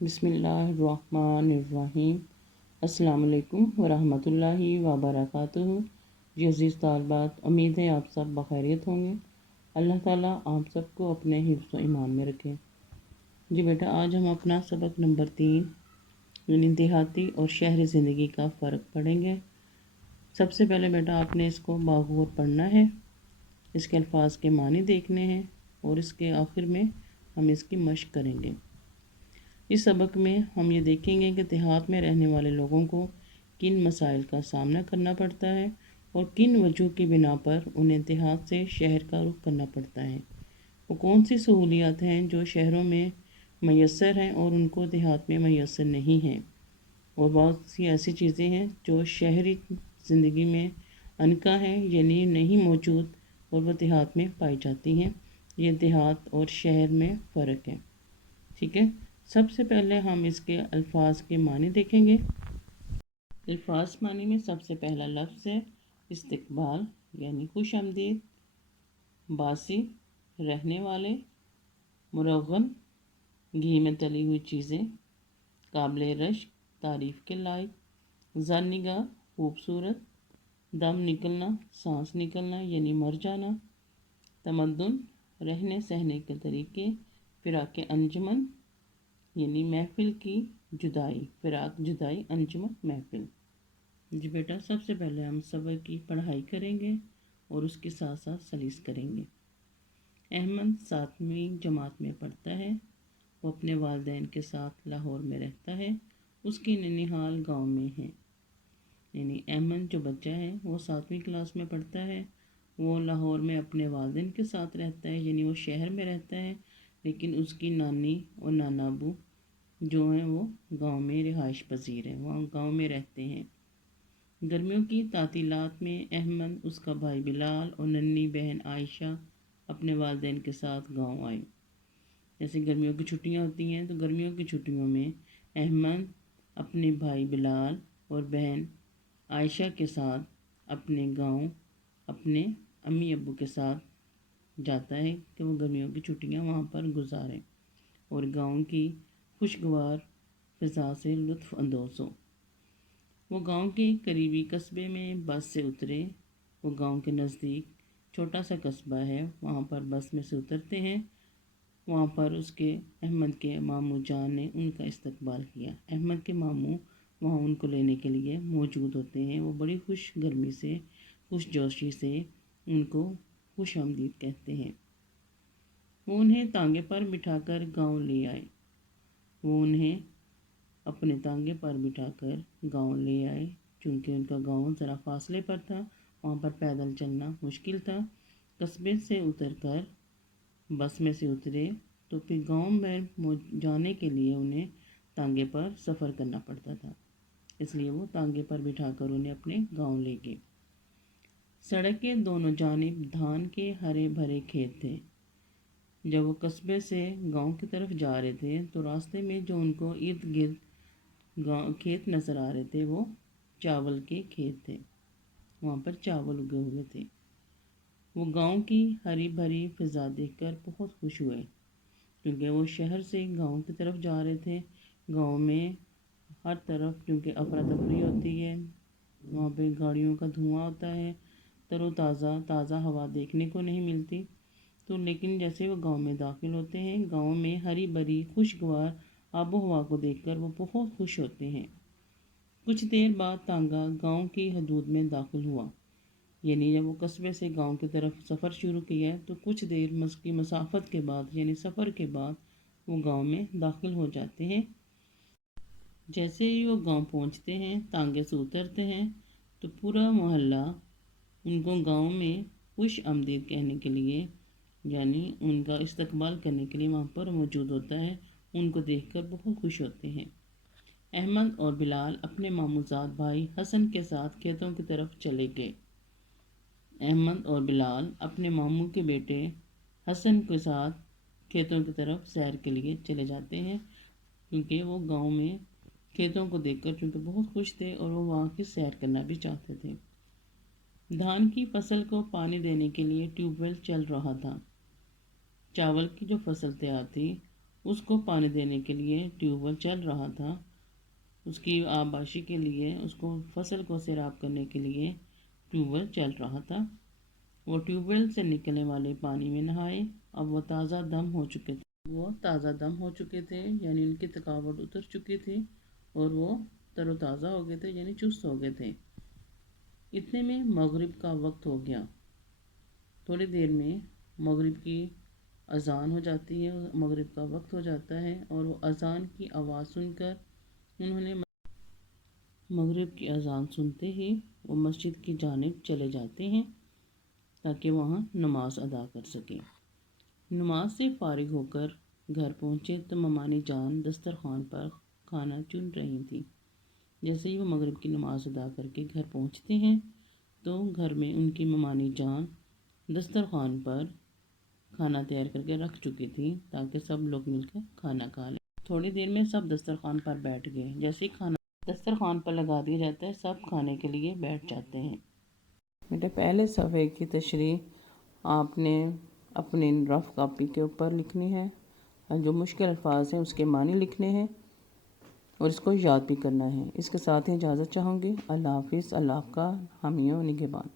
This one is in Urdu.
بسم اللہ الرحمن الرحیم۔ السلام علیکم ورحمۃ اللہ وبرکاتہ۔ جی عزیز طالبات، امید ہے آپ سب بخیریت ہوں گے۔ اللہ تعالیٰ آپ سب کو اپنے حفظ و ایمان میں رکھے۔ جی بیٹا، آج ہم اپنا سبق نمبر 3 یعنی دیہاتی اور شہری زندگی کا فرق پڑھیں گے۔ سب سے پہلے بیٹا آپ نے اس کو باغور پڑھنا ہے، اس کے الفاظ کے معنی دیکھنے ہیں اور اس کے آخر میں ہم اس کی مشق کریں گے۔ اس سبق میں ہم یہ دیکھیں گے کہ دیہات میں رہنے والے لوگوں کو کن مسائل کا سامنا کرنا پڑتا ہے اور کن وجوہ کی بنا پر انہیں دیہات سے شہر کا رخ کرنا پڑتا ہے۔ وہ کون سی سہولیات ہیں جو شہروں میں میسر ہیں اور ان کو دیہات میں میسر نہیں ہیں، اور بہت سی ایسی چیزیں ہیں جو شہری زندگی میں عنقا ہیں یعنی نہیں موجود اور وہ دیہات میں پائی جاتی ہیں۔ یہ دیہات اور شہر میں فرق ہے، ٹھیک ہے۔ سب سے پہلے ہم اس کے الفاظ کے معنی دیکھیں گے۔ الفاظ معنی میں سب سے پہلا لفظ ہے استقبال یعنی خوش آمدید، باسی رہنے والے، مرغن گھی میں تلی ہوئی چیزیں، قابل رشک تعریف کے لائق، زرنگاہ خوبصورت، دم نکلنا سانس نکلنا یعنی مر جانا، تمدن رہنے سہنے کے طریقے، فراق انجمن یعنی محفل کی جدائی، فراق جدائی انجمن محفل۔ جی بیٹا، سب سے پہلے ہم سبق کی پڑھائی کریں گے اور اس کے ساتھ ساتھ سلیس کریں گے۔ احمد 7ویں جماعت میں پڑھتا ہے، وہ اپنے والدین کے ساتھ لاہور میں رہتا ہے، اس کی ننیحال گاؤں میں ہے۔ یعنی احمد جو بچہ ہے وہ 7ویں کلاس میں پڑھتا ہے، وہ لاہور میں اپنے والدین کے ساتھ رہتا ہے، یعنی وہ شہر میں رہتا ہے، لیکن اس کی نانی اور نانا ابو جو ہیں وہ گاؤں میں رہائش پذیر ہیں، وہاں گاؤں میں رہتے ہیں۔ گرمیوں کی تعطیلات میں احمد، اس کا بھائی بلال اور ننھی بہن عائشہ اپنے والدین کے ساتھ گاؤں آئے۔ جیسے گرمیوں کی چھٹیاں ہوتی ہیں تو گرمیوں کی چھٹیوں میں احمد اپنے بھائی بلال اور بہن عائشہ کے ساتھ اپنے گاؤں اپنے امی ابو کے ساتھ جاتا ہے کہ وہ گرمیوں کی چھٹیاں وہاں پر گزاریں اور گاؤں کی خوشگوار فضا سے لطف اندوز ہو۔ وہ گاؤں کے قریبی قصبے میں بس سے اترے۔ وہ گاؤں کے نزدیک چھوٹا سا قصبہ ہے، وہاں پر بس میں سے اترتے ہیں۔ وہاں پر اس کے احمد کے ماموں جان نے ان کا استقبال کیا۔ احمد کے ماموں وہاں ان کو لینے کے لیے موجود ہوتے ہیں۔ وہ بڑی خوش گرمی سے، خوش جوشی سے ان کو خوش آمدید کہتے ہیں۔ وہ انہیں تانگے پر بٹھا کر گاؤں لے آئے۔ وہ انہیں اپنے تانگے پر بٹھا کر گاؤں لے آئے، چونکہ ان کا گاؤں ذرا فاصلے پر تھا، وہاں پر پیدل چلنا مشکل تھا۔ قصبے سے اتر کر بس میں سے اترے تو پھر گاؤں میں جانے کے لیے انہیں تانگے پر سفر کرنا پڑتا تھا، اس لیے وہ تانگے پر بٹھا کر انہیں اپنے گاؤں لے گئے۔ سڑک کے دونوں جانب دھان کے ہرے بھرے کھیت تھے۔ جب وہ قصبے سے گاؤں کی طرف جا رہے تھے تو راستے میں جو ان کو ارد گرد کھیت نظر آ رہے تھے وہ چاول کے کھیت تھے، وہاں پر چاول اگے ہوئے تھے۔ وہ گاؤں کی ہری بھری فضا دیکھ کر بہت خوش ہوئے، کیونکہ وہ شہر سے گاؤں کی طرف جا رہے تھے۔ گاؤں میں ہر طرف کیونکہ افراتفری ہوتی ہے، وہاں پہ گاڑیوں کا دھواں ہوتا ہے، تر و تازہ ہوا دیکھنے کو نہیں ملتی۔ تو لیکن جیسے وہ گاؤں میں داخل ہوتے ہیں، گاؤں میں ہری بھری خوشگوار آب و ہوا کو دیکھ کر وہ بہت خوش ہوتے ہیں۔ کچھ دیر بعد تانگا گاؤں کی حدود میں داخل ہوا، یعنی جب وہ قصبے سے گاؤں کی طرف سفر شروع کیا تو کچھ دیر کی مسافت کے بعد یعنی سفر کے بعد وہ گاؤں میں داخل ہو جاتے ہیں۔ جیسے ہی وہ گاؤں پہنچتے ہیں، تانگے سے اترتے ہیں تو پورا محلہ ان کو گاؤں میں خوش آمدید کہنے کے لیے یعنی ان کا استقبال کرنے کے لیے وہاں پر موجود ہوتا ہے۔ ان کو دیکھ کر بہت خوش ہوتے ہیں۔ احمد اور بلال اپنے ماموزاد بھائی حسن کے ساتھ کھیتوں کی طرف چلے گئے۔ احمد اور بلال اپنے ماموں کے بیٹے حسن کے ساتھ کھیتوں کی طرف سیر کے لیے چلے جاتے ہیں، کیونکہ وہ گاؤں میں کھیتوں کو دیکھ کر چونکہ بہت خوش تھے اور وہ وہاں کی سیر کرنا بھی چاہتے تھے۔ دھان کی فصل کو پانی دینے کے لیے ٹیوب ویل چل رہا تھا۔ چاول کی جو فصل تیار تھی اس کو پانی دینے کے لیے ٹیوب ویل چل رہا تھا، اس کی آبپاشی کے لیے، اس کو فصل کو سیراب کرنے کے لیے ٹیوب ویل چل رہا تھا۔ وہ ٹیوب ویل سے نکلنے والے پانی میں نہائے۔ اب وہ تازہ دم ہو چکے تھے، یعنی ان کی تھکاوٹ اتر چکی تھی اور وہ تر و تازہ ہو گئے تھے، یعنی چست ہو گئے تھے۔ اتنے میں مغرب کا وقت ہو گیا۔ تھوڑی دیر میں مغرب کی اذان ہو جاتی ہے، مغرب کا وقت ہو جاتا ہے، اور وہ اذان کی آواز سن کر انہوں نے مغرب کی اذان سنتے ہی وہ مسجد کی جانب چلے جاتے ہیں تاکہ وہاں نماز ادا کر سکیں۔ نماز سے فارغ ہو کر گھر پہنچے تو ممانی جان دسترخوان پر کھانا چن رہی تھی۔ جیسے ہی وہ مغرب کی نماز ادا کر کے گھر پہنچتے ہیں تو گھر میں ان کی ممانی جان دسترخوان پر کھانا تیار کر کے رکھ چکی تھی تاکہ سب لوگ مل کر کھانا کھا لیں۔ تھوڑی دیر میں سب دسترخوان پر بیٹھ گئے۔ جیسے ہی کھانا دسترخوان پر لگا دیا جاتا ہے، سب کھانے کے لیے بیٹھ جاتے ہیں۔ بیٹے پہلے صفحے کی تشریح آپ نے اپنے رف کاپی کے اوپر لکھنی ہے، جو مشکل الفاظ ہیں اس کے معنی لکھنے ہیں اور اس کو یاد بھی کرنا ہے۔ اس کے ساتھ ہی اجازت چاہوں گی۔ اللہ حافظ۔ اللہ آپ کا حامی و نگہبان۔